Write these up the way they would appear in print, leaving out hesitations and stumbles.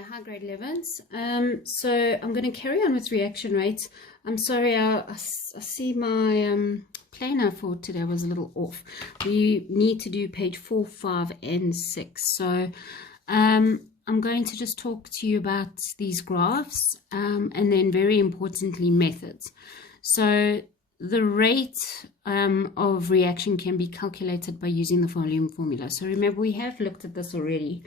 Okay, hi grade 11s. So I'm going to carry on with reaction rates. I'm sorry, I see my planner for today was a little off. We need to do page 4, 5, and 6. So I'm going to just talk to you about these graphs and then very importantly methods. So the rate of reaction can be calculated by using the volume formula. So remember, we have looked at this already.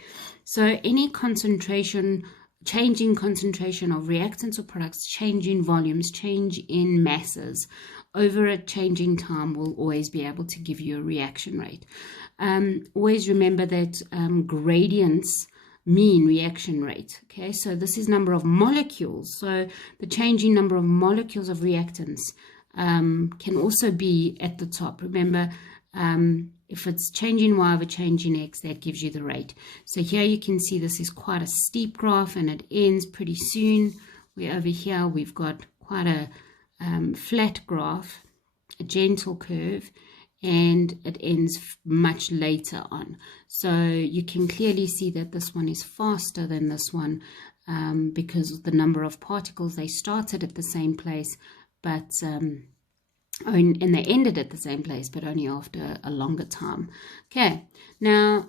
So any concentration, change in concentration of reactants or products, change in volumes, change in masses over a change in time will always be able to give you a reaction rate. Always remember that gradients mean reaction rate. Okay, so this is number of molecules. So the changing number of molecules of reactants can also be at the top. Remember, if it's changing y over changing x, that gives you the rate. So here you can see this is quite a steep graph and it ends pretty soon. Where over here we've got quite a flat graph, a gentle curve, and it ends much later on. So you can clearly see that this one is faster than this one because of the number of particles. They started at the same place, but and they ended at the same place, but only after a longer time. Okay, now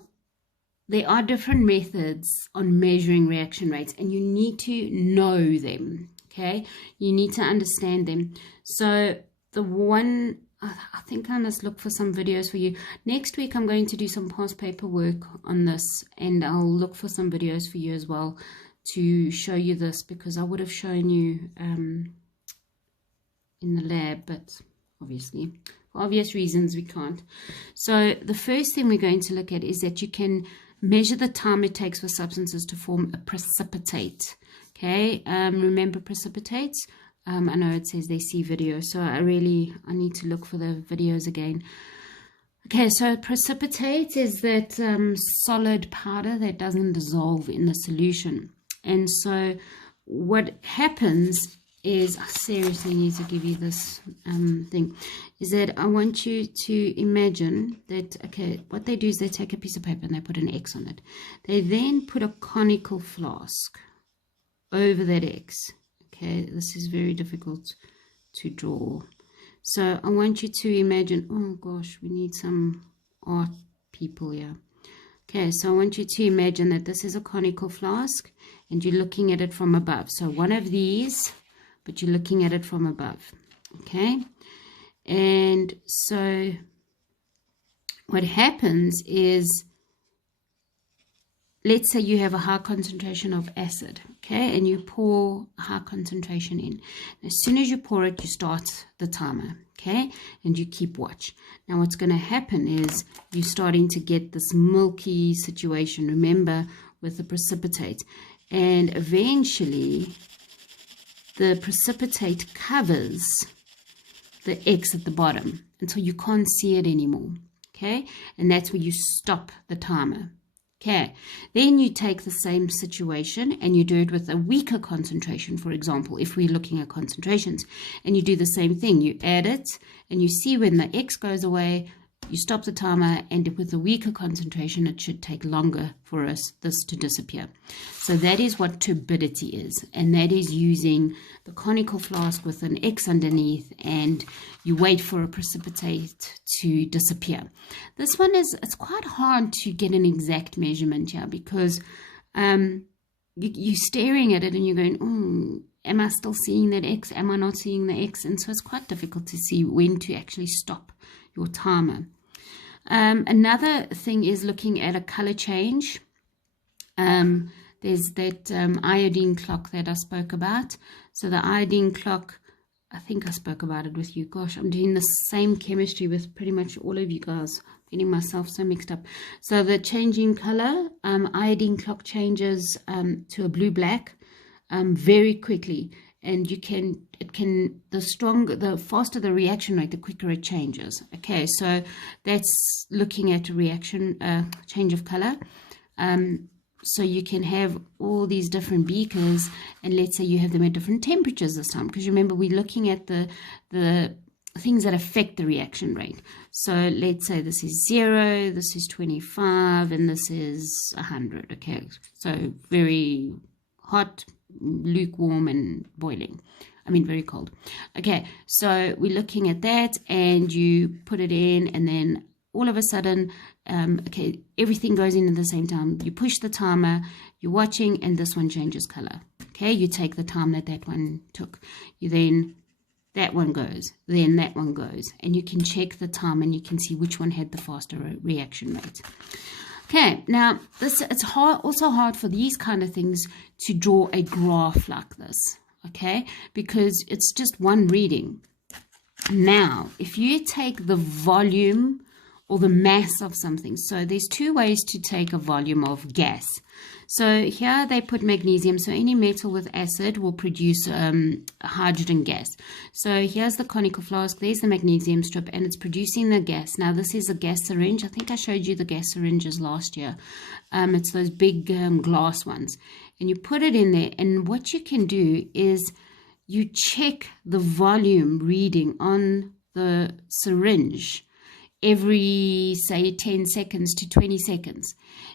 there are different methods on measuring reaction rates, and you need to know them. Okay, you need to understand them. So the one, I think I must look for some videos for you. Next week I'm going to do some past paper work on this, and I'll look for some videos for you as well to show you this, because I would have shown you in the lab, but obviously for obvious reasons we can't. So the first thing we're going to look at is that you can measure the time it takes for substances to form a precipitate. Okay, remember precipitates? I know it says they see video, so I need to look for the videos again. Okay, so precipitate is that solid powder that doesn't dissolve in the solution. And so what happens is, I seriously need to give you this thing, is that I want you to imagine that, okay, what they do is they take a piece of paper and they put an X on it. They then put a conical flask over that X. Okay, this is very difficult to draw. So I want you to imagine, oh gosh, we need some art people here. Okay, so I want you to imagine that this is a conical flask and you're looking at it from above. So one of these, but you're looking at it from above. Okay, and so what happens is, let's say you have a high concentration of acid, okay, and you pour a high concentration in. As soon as you pour it, you start the timer, okay, and you keep watch. Now what's going to happen is you're starting to get this milky situation, remember, with the precipitate, and eventually the precipitate covers the X at the bottom until you can't see it anymore, okay, and that's where you stop the timer. Okay, then you take the same situation and you do it with a weaker concentration, for example, if we're looking at concentrations, and you do the same thing. You add it and you see when the X goes away, you stop the timer, and with a weaker concentration, it should take longer for this to disappear. So that is what turbidity is, and that is using the conical flask with an X underneath, and you wait for a precipitate to disappear. This one it's quite hard to get an exact measurement here, because you're staring at it and you're going, oh, am I still seeing that X? Am I not seeing the X? And so it's quite difficult to see when to actually stop your timer. Another thing is looking at a color change. There's that iodine clock that I spoke about. So the iodine clock, I think I spoke about it with you. Gosh, I'm doing the same chemistry with pretty much all of you guys, getting myself so mixed up. So the changing color, iodine clock changes to a blue-black very quickly. And the faster the reaction rate, the quicker it changes. Okay, so that's looking at a reaction, change of color. So you can have all these different beakers, and let's say you have them at different temperatures this time, because remember we're looking at the things that affect the reaction rate. So let's say this is 0, this is 25, and this is 100. Okay, so very hot, lukewarm, and boiling. I mean, very cold. Okay, so we're looking at that, and you put it in, and then all of a sudden, okay, everything goes in at the same time. You push the timer, you're watching, and this one changes color. Okay, you take the time that one took. You then, that one goes, then that one goes, and you can check the time, and you can see which one had the faster reaction rate. Okay, now it's also hard for these kind of things to draw a graph like this, okay, because it's just one reading. Now, if you take the volume or the mass of something, so there's two ways to take a volume of gas. So here they put magnesium, so any metal with acid will produce hydrogen gas. So here's the conical flask, there's the magnesium strip, and it's producing the gas. Now this is a gas syringe. I think I showed you the gas syringes last year. It's those big glass ones. And you put it in there, and what you can do is you check the volume reading on the syringe every, say, 10 seconds to 20 seconds.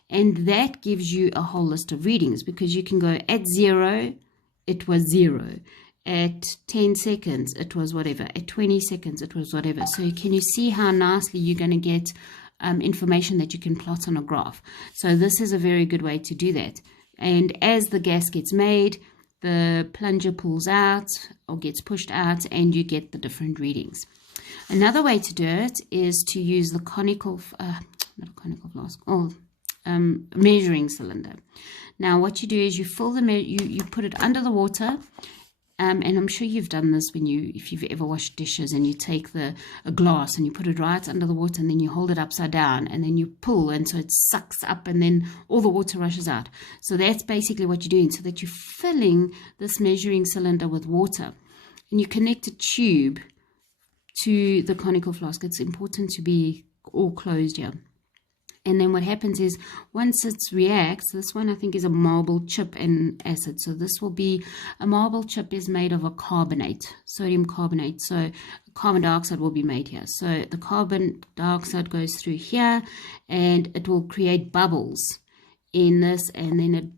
And that gives you a whole list of readings, because you can go at 0, it was 0. At 10 seconds, it was whatever. At 20 seconds, it was whatever. So can you see how nicely you're going to get information that you can plot on a graph? So this is a very good way to do that. And as the gas gets made, the plunger pulls out or gets pushed out, and you get the different readings. Another way to do it is to use the conical, not conical flask, measuring cylinder. Now what you do is you fill the, you put it under the water, and I'm sure you've done this when if you've ever washed dishes, and you take a glass and you put it right under the water, and then you hold it upside down, and then you pull, and so it sucks up, and then all the water rushes out. So that's basically what you're doing, so that you're filling this measuring cylinder with water, and you connect a tube to the conical flask. It's important to be all closed here. And then what happens is, once it reacts, this one I think is a marble chip and acid. So this will be, a marble chip is made of a carbonate, sodium carbonate. So carbon dioxide will be made here. So the carbon dioxide goes through here, and it will create bubbles in this, and then it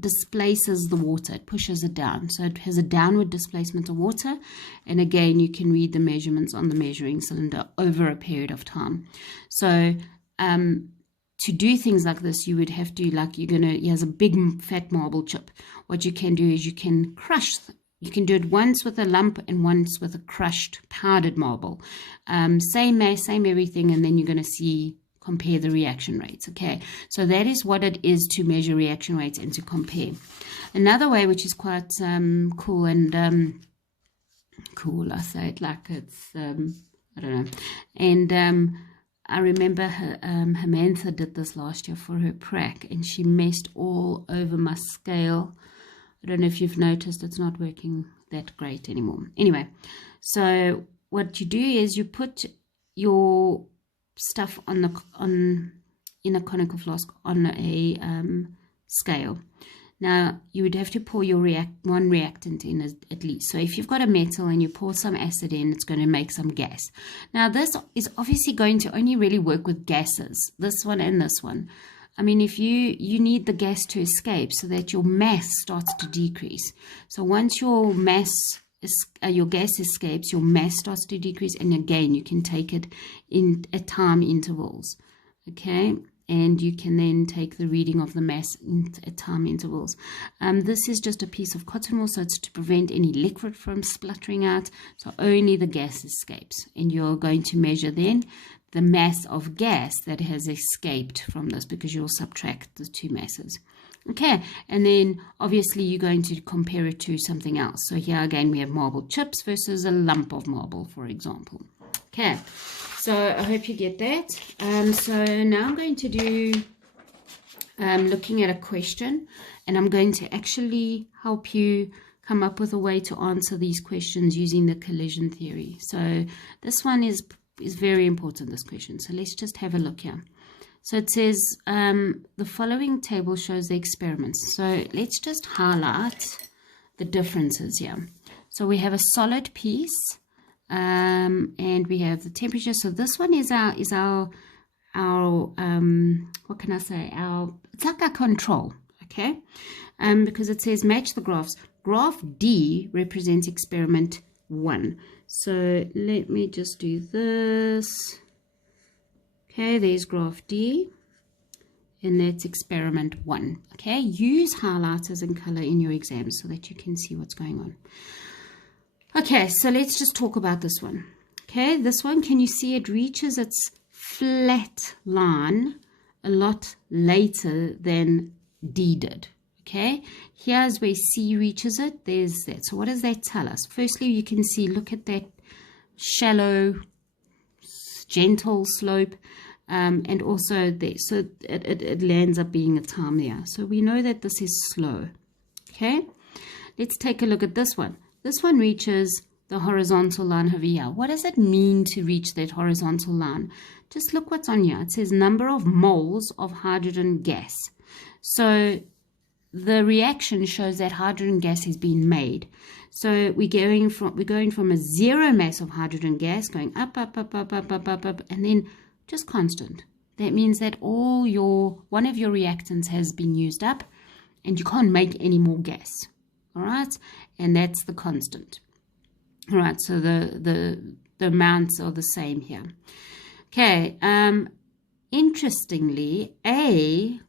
displaces the water. It pushes it down. So it has a downward displacement of water. And again, you can read the measurements on the measuring cylinder over a period of time. So to do things like this, you would have to, like, he has a big fat marble chip. What you can do is you can crush, you can do it once with a lump and once with a crushed powdered marble. Same mass, same everything, and then you're going to compare the reaction rates. Okay, so that is what it is to measure reaction rates and to compare. Another way, which is quite cool, and cool, I say it like it's, I don't know, and I remember Hamantha did this last year for her prac, and she messed all over my scale. I don't know if you've noticed, it's not working that great anymore. Anyway, so what you do is you put your stuff in a conical flask on a scale. Now you would have to pour your one reactant in at least. So if you've got a metal and you pour some acid in, it's going to make some gas. Now this is obviously going to only really work with gases, this one and this one. I mean, if you need the gas to escape so that your mass starts to decrease. So once your gas escapes, your mass starts to decrease, and again you can take it in at time intervals. Okay, and you can then take the reading of the mass at time intervals. This is just a piece of cotton wool, so it's to prevent any liquid from spluttering out, so only the gas escapes, and you're going to measure then the mass of gas that has escaped from this, because you'll subtract the two masses. Okay, and then obviously you're going to compare it to something else. So here again we have marble chips versus a lump of marble, for example. Okay, so I hope you get that. So now I'm going to do looking at a question, and I'm going to actually help you come up with a way to answer these questions using the collision theory. So this one is very important, this question. So let's just have a look here. So it says the following table shows the experiments. So let's just highlight the differences here. So we have a solid piece, and we have the temperature. So this one is our what can I say? It's like our control. okay? Because it says match the graphs. Graph D represents experiment 1. So let me just do this. Okay, there's graph D, and that's experiment 1. Okay, use highlighters and color in your exams so that you can see what's going on. Okay, so let's just talk about this one. Okay, this one, can you see it reaches its flat line a lot later than D did? Okay, here's where C reaches it. There's that. So what does that tell us? Firstly, you can see, look at that shallow, gentle slope, and also there. So it lands up being a time there. So we know that this is slow. Okay, let's take a look at this one. This one reaches the horizontal line over here. What does it mean to reach that horizontal line? Just look what's on here. It says number of moles of hydrogen gas. So the reaction shows that hydrogen gas has been made. So we're going from a 0 mass of hydrogen gas going up, and then just constant. That means that one of your reactants has been used up, and you can't make any more gas. All right, and that's the constant. All right, so the amounts are the same here. Okay, interestingly, A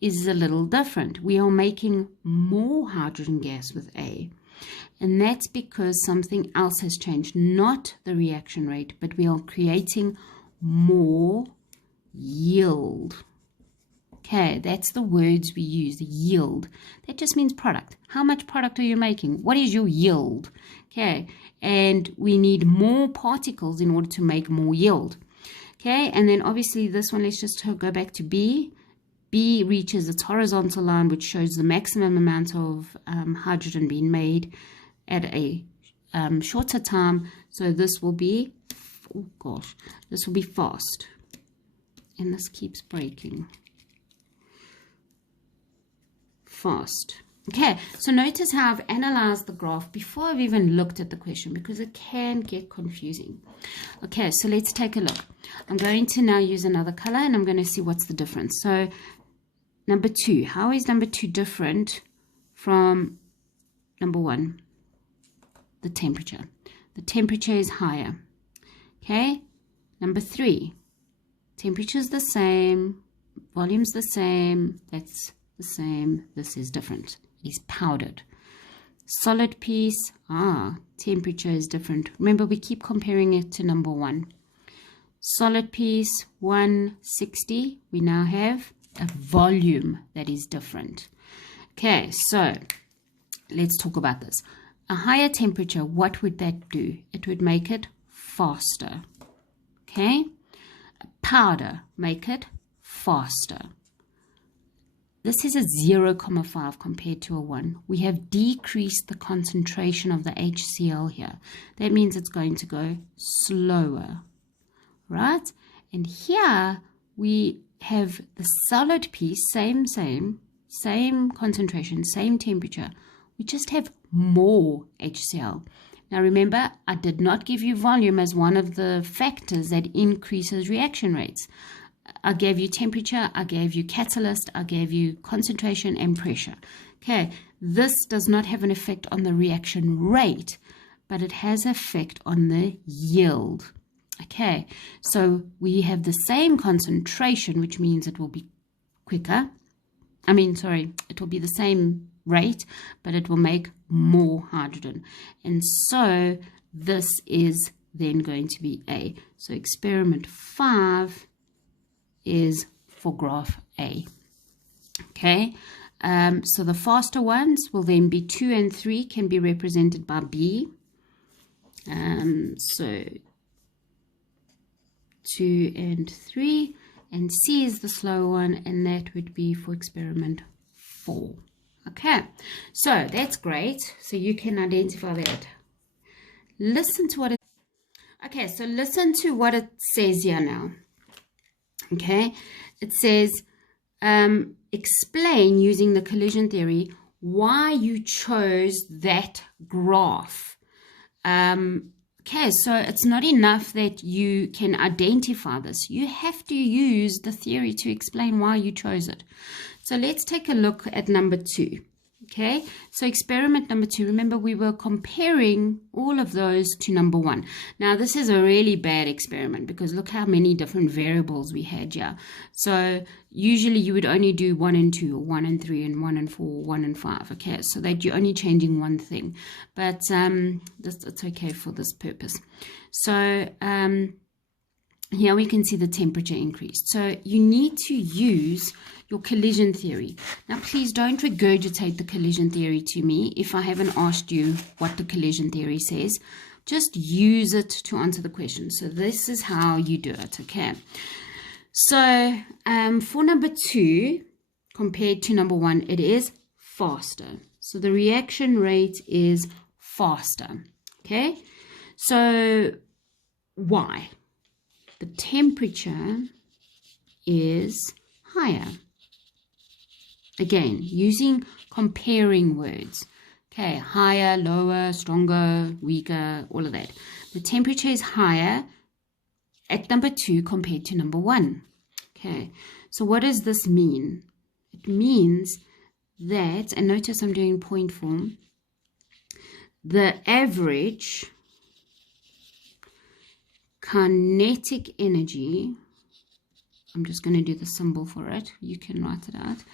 is a little different. We are making more hydrogen gas with A, and that's because something else has changed, not the reaction rate, but we are creating more yield. Okay, that's the words we use, yield. That just means product. How much product are you making? What is your yield? Okay, and we need more particles in order to make more yield. Okay, and then obviously this one, let's just go back to B. B reaches its horizontal line, which shows the maximum amount of hydrogen being made at a shorter time. So this will be, oh gosh, this will be fast. And this keeps breaking. Fast. Okay, so notice how I've analyzed the graph before I've even looked at the question, because it can get confusing. Okay, so let's take a look. I'm going to now use another color, and I'm going to see what's the difference. So number 2, how is number 2 different from number 1? The temperature. The temperature is higher. Okay, number 3, temperature is the same, volume's the same, that's the same, this is different. It is powdered. Solid piece, temperature is different. Remember, we keep comparing it to number 1. Solid piece, 160. We now have a volume that is different. Okay, so let's talk about this. A higher temperature, what would that do? It would make it faster. Okay? A powder, make it faster. This is a 0,5 compared to a 1. We have decreased the concentration of the HCl here. That means it's going to go slower, right? And here we have the solid piece, same concentration, same temperature. We just have more HCl. Now remember, I did not give you volume as one of the factors that increases reaction rates. I gave you temperature, I gave you catalyst, I gave you concentration and pressure. Okay, this does not have an effect on the reaction rate, but it has an effect on the yield. Okay, so we have the same concentration, which means it will be quicker. It will be the same rate, but it will make more hydrogen. And so this is then going to be A. So experiment 5 is for graph A. Okay, so the faster ones will then be 2 and 3 can be represented by B. So 2 and 3, and C is the slow one, and that would be for experiment 4. Okay, so that's great. So you can identify that. Listen to what it. Okay, so listen to what it says here now. Okay, it says explain using the collision theory why you chose that graph. Okay, so it's not enough that you can identify this. You have to use the theory to explain why you chose it. So let's take a look at number 2. Okay, so experiment number 2, remember we were comparing all of those to number 1. Now this is a really bad experiment because look how many different variables we had here. So usually you would only do 1 and 2, or 1 and 3, and 1 and 4, 1 and 5. Okay, so that you're only changing one thing, but it's okay for this purpose. So here we can see the temperature increased. So you need to use your collision theory. Now please don't regurgitate the collision theory to me if I haven't asked you what the collision theory says. Just use it to answer the question. So this is how you do it, okay? So for number 2 compared to number 1, it is faster. So the reaction rate is faster, okay? So why? The temperature is higher. Again, using comparing words. Okay, higher, lower, stronger, weaker, all of that. The temperature is higher at number 2 compared to number 1. Okay, so what does this mean? It means that, and notice I'm doing point form, the average kinetic energy, I'm just going to do the symbol for it, you can write it out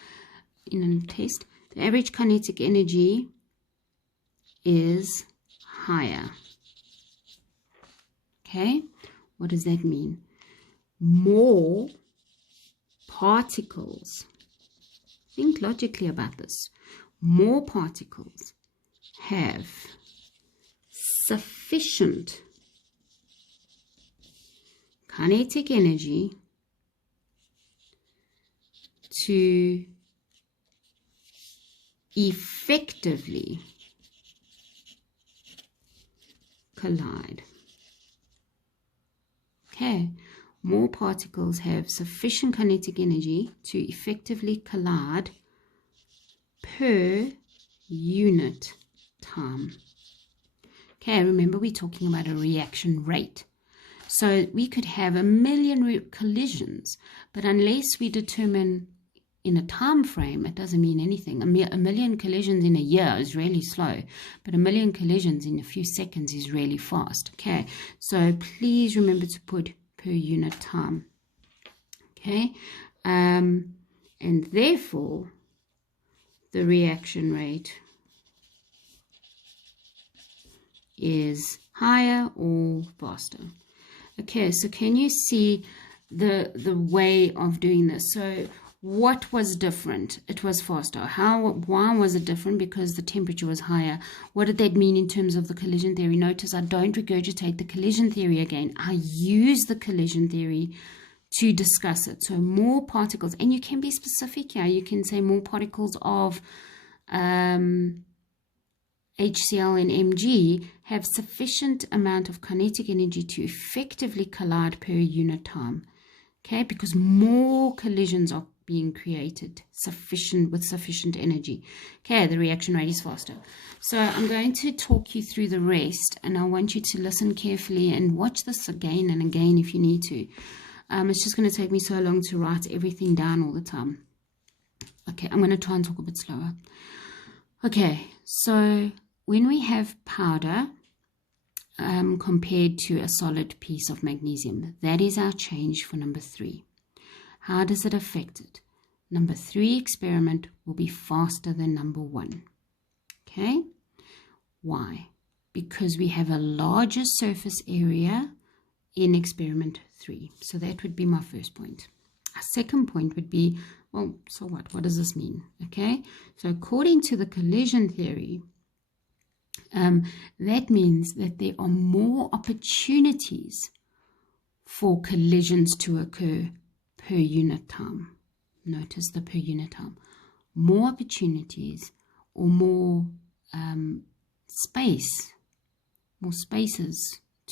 in a test. The average kinetic energy is higher. Okay, what does that mean? More particles, think logically about this, more particles have sufficient kinetic energy to effectively collide. Okay, more particles have sufficient kinetic energy to effectively collide per unit time. Okay, remember we're talking about a reaction rate. So we could have 1 million collisions, but unless we determine in a time frame, it doesn't mean anything. A million collisions in a year is really slow, but 1 million collisions in a few seconds is really fast. Okay, so please remember to put per unit time. Okay, and therefore the reaction rate is higher or faster. Okay, so can you see the way of doing this? So what was different? It was faster. Why was it different? Because the temperature was higher. What did that mean in terms of the collision theory? Notice I don't regurgitate the collision theory again. I use the collision theory to discuss it. So more particles, and you can be specific here. You can say more particles of HCl and Mg have sufficient amount of kinetic energy to effectively collide per unit time. Okay, because more collisions are being created with sufficient energy. Okay, the reaction rate is faster. So I'm going to talk you through the rest, and I want you to listen carefully and watch this again and again if you need to. It's just going to take me so long to write everything down all the time. Okay, I'm going to try and talk a bit slower. Okay, so when we have powder compared to a solid piece of magnesium, that is our change for number 3. How does it affect it? Number 3 experiment will be faster than number 1. Okay, why? Because we have a larger surface area in experiment 3. So that would be my first point. Our second point would be, well, so what? What does this mean? Okay, so according to the collision theory, that means that there are more opportunities for collisions to occur per unit time. Notice the per unit time. More opportunities or more spaces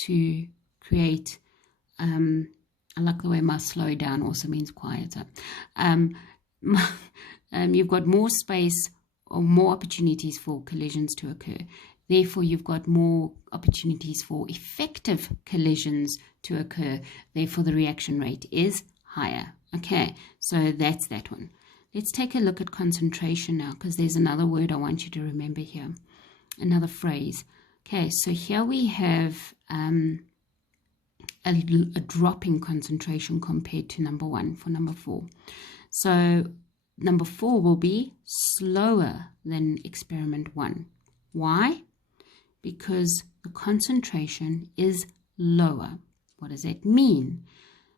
to create, I like the way my slow down also means quieter. You've got more space or more opportunities for collisions to occur. Therefore, you've got more opportunities for effective collisions to occur. Therefore, the reaction rate is higher. Okay, so that's that one. Let's take a look at concentration now, because there's another word I want you to remember here, another phrase. Okay, so here we have a drop in concentration compared to number 1 for number 4. So number 4 will be slower than experiment 1. Why? Because the concentration is lower. What does that mean?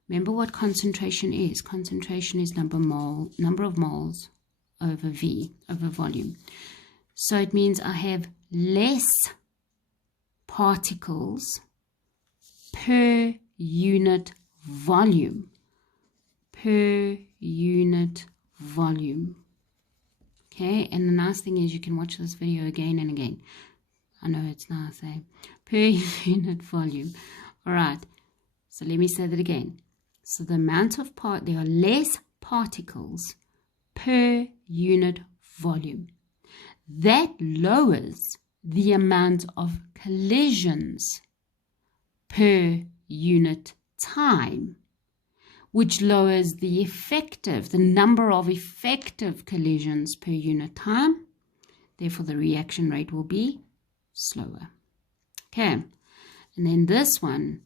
Remember what concentration is. Concentration is number of moles over V, over volume. So it means I have less particles per unit volume. Per unit volume. Okay, and the nice thing is you can watch this video again and again. I know it's nice, eh? Per unit volume. All right, so let me say that again. So the amount of there are less particles per unit volume. That lowers the amount of collisions per unit time, which lowers the number of effective collisions per unit time. Therefore, the reaction rate will be slower. Okay, and then this one,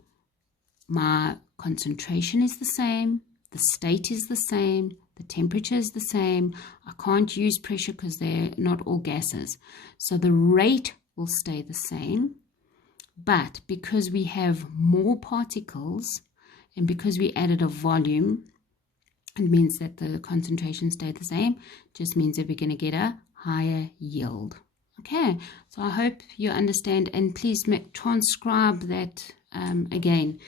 my concentration is the same, the state is the same, the temperature is the same. I can't use pressure because they're not all gases. So the rate will stay the same, but because we have more particles and because we added a volume, it means that the concentration stayed the same. It just means that we're going to get a higher yield. Okay, so I hope you understand, and please transcribe that again.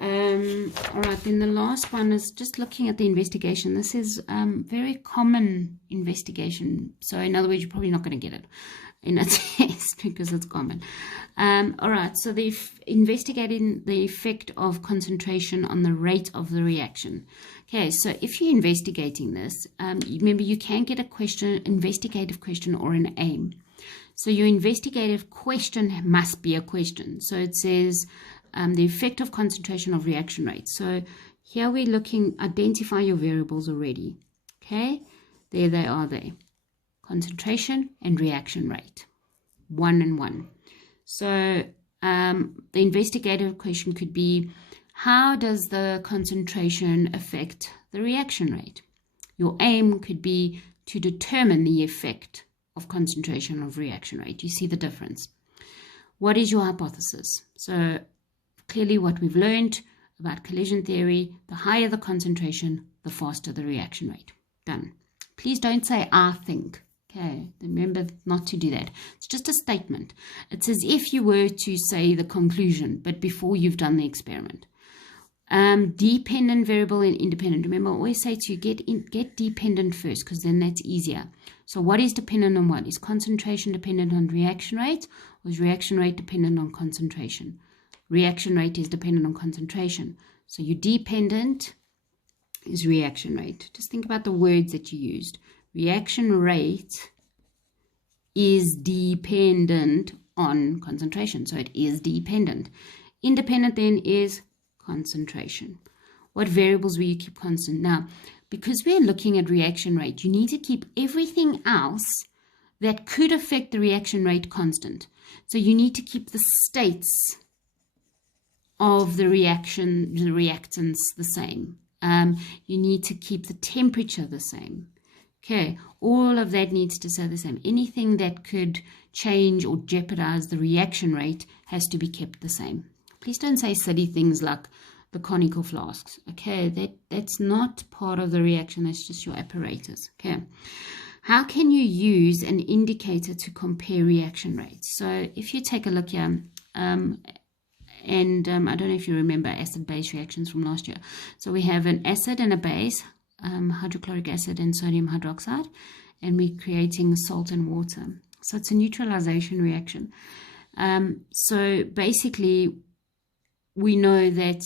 All right, then the last one is just looking at the investigation. This is very common investigation. So in other words, you're probably not going to get it in a test because it's common. All right, so they're investigating the effect of concentration on the rate of the reaction. Okay, so if you're investigating this, remember you can get a question, investigative question or an aim. So your investigative question must be a question. So it says the effect of concentration of reaction rate. So here we're looking, identify your variables already. Okay, there they are there. Concentration and reaction rate. 1 and 1. So the investigative question could be, how does the concentration affect the reaction rate? Your aim could be to determine the effect of concentration of reaction rate. You see the difference. What is your hypothesis? So clearly what we've learned about collision theory, the higher the concentration, the faster the reaction rate. Done. Please don't say I think. Okay, remember not to do that. It's just a statement. It's as if you were to say the conclusion, but before you've done the experiment. Dependent variable and independent. Remember, I always say to you, get dependent first, because then that's easier. So what is dependent on what? Is concentration dependent on reaction rate, or is reaction rate dependent on concentration? Reaction rate is dependent on concentration. So your dependent is reaction rate. Just think about the words that you used. Reaction rate is dependent on concentration. So it is dependent. Independent then is concentration. What variables will you keep constant? Now, because we're looking at reaction rate, you need to keep everything else that could affect the reaction rate constant. So you need to keep the states of the reaction, the reactants the same. You need to keep the temperature the same. Okay, all of that needs to stay the same. Anything that could change or jeopardize the reaction rate has to be kept the same. Please don't say silly things like the conical flasks. Okay, that's not part of the reaction. That's just your apparatus. Okay, how can you use an indicator to compare reaction rates? So if you take a look here, I don't know if you remember acid-base reactions from last year. So we have an acid and a base, hydrochloric acid and sodium hydroxide, and we're creating salt and water. So it's a neutralization reaction. So basically, we know that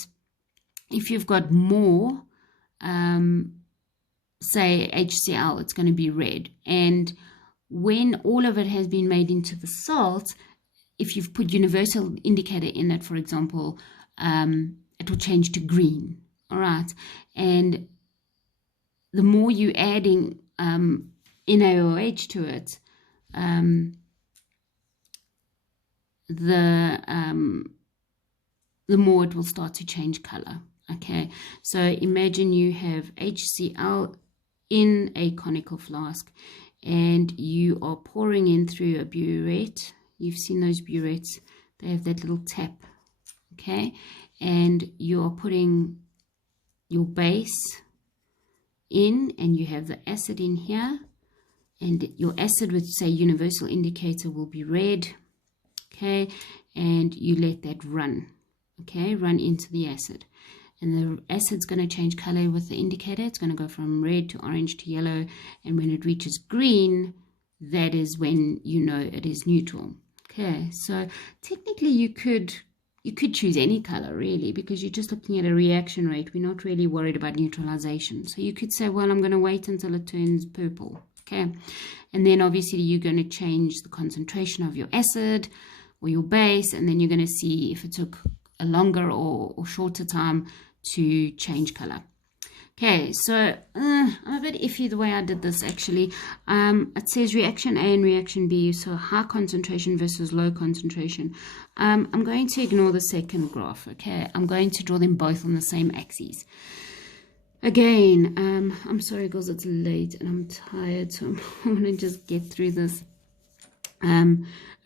if you've got more, say HCl, it's going to be red. And when all of it has been made into the salt, if you've put universal indicator in it, for example, it will change to green. All right. And the more you're adding NaOH to it, the more it will start to change color. Okay, so imagine you have HCl in a conical flask and you are pouring in through a burette. You've seen those burettes, they have that little tap. Okay, and you are putting your base in and you have the acid in here, and your acid with, say, universal indicator will be red. Okay, and you let that run. Okay, run into the acid, and the acid's going to change color with the indicator. It's going to go from red to orange to yellow, and when it reaches green, that is when you know it is neutral. Okay, so technically you could choose any color really, because you're just looking at a reaction rate. We're not really worried about neutralization. So you could say, well, I'm going to wait until it turns purple. Okay, and then obviously you're going to change the concentration of your acid or your base, and then you're going to see if it took a longer or shorter time to change color. Okay, so I'm a bit iffy the way I did this actually. It says reaction A and reaction B, so high concentration versus low concentration. I'm going to ignore the second graph, okay? I'm going to draw them both on the same axes. Again, I'm sorry girls, it's late and I'm tired, so I'm going to just get through this.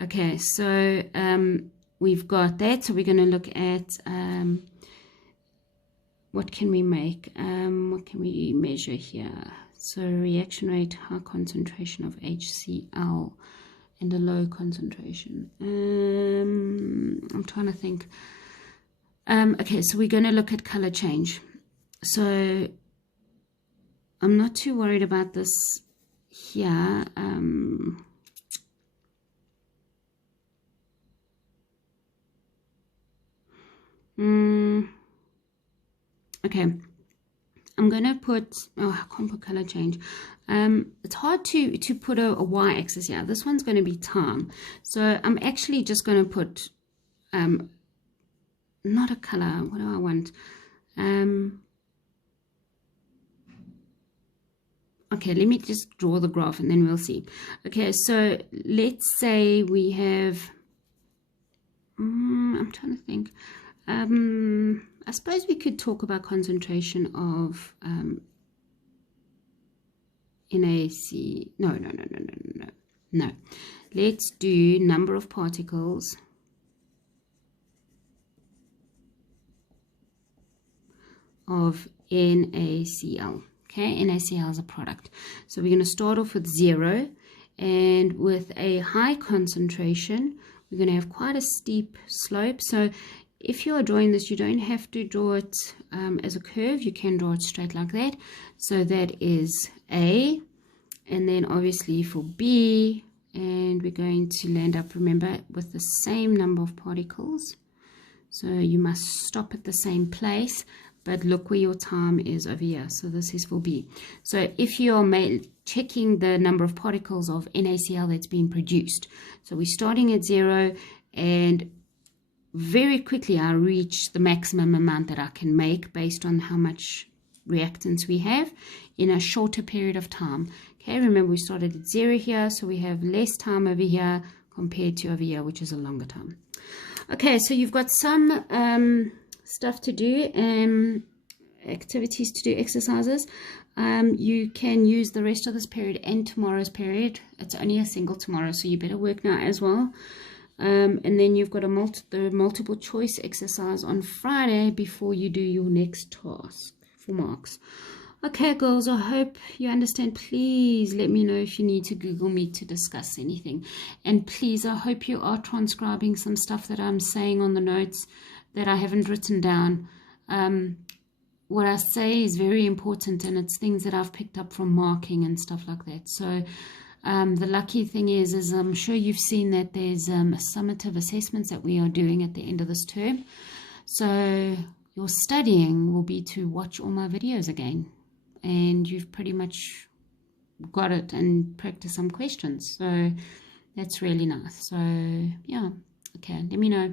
Okay, so we've got that, so we're going to look at what can we make? What can we measure here? So reaction rate, high concentration of HCl and a low concentration. I'm trying to think. Okay, so we're going to look at color change. So I'm not too worried about this here. Okay, I'm going to put, oh, I can't put color change. It's hard to put a y-axis here. This one's going to be time. So I'm actually just going to put, not a color, what do I want? Okay, let me just draw the graph and then we'll see. Okay, so let's say we have, I'm trying to think. I suppose we could talk about concentration of NaC. No. Let's do number of particles of NaCl. Okay, NaCl is a product. So we're going to start off with 0, and with a high concentration, we're going to have quite a steep slope. So if you are drawing this, you don't have to draw it as a curve. You can draw it straight like that. So that is A, and then obviously for B, and we're going to land up, remember, with the same number of particles. So you must stop at the same place, but look where your time is over here. So this is for B. So if you're checking the number of particles of NaCl that's being produced, so we're starting at 0, and very quickly I reach the maximum amount that I can make based on how much reactants we have in a shorter period of time. Okay, remember we started at 0 here, so we have less time over here compared to over here, which is a longer time. Okay, so you've got some stuff to do, activities to do, exercises. You can use the rest of this period and tomorrow's period. It's only a single tomorrow, so you better work now as well. And then you've got the multiple choice exercise on Friday before you do your next task for marks. Okay, girls, I hope you understand. Please let me know if you need to Google Meet to discuss anything. And please, I hope you are transcribing some stuff that I'm saying on the notes that I haven't written down. What I say is very important, and it's things that I've picked up from marking and stuff like that. So the lucky thing is I'm sure you've seen that there's summative assessments that we are doing at the end of this term. So your studying will be to watch all my videos again, and you've pretty much got it and practice some questions. So that's really nice. So yeah, okay, let me know.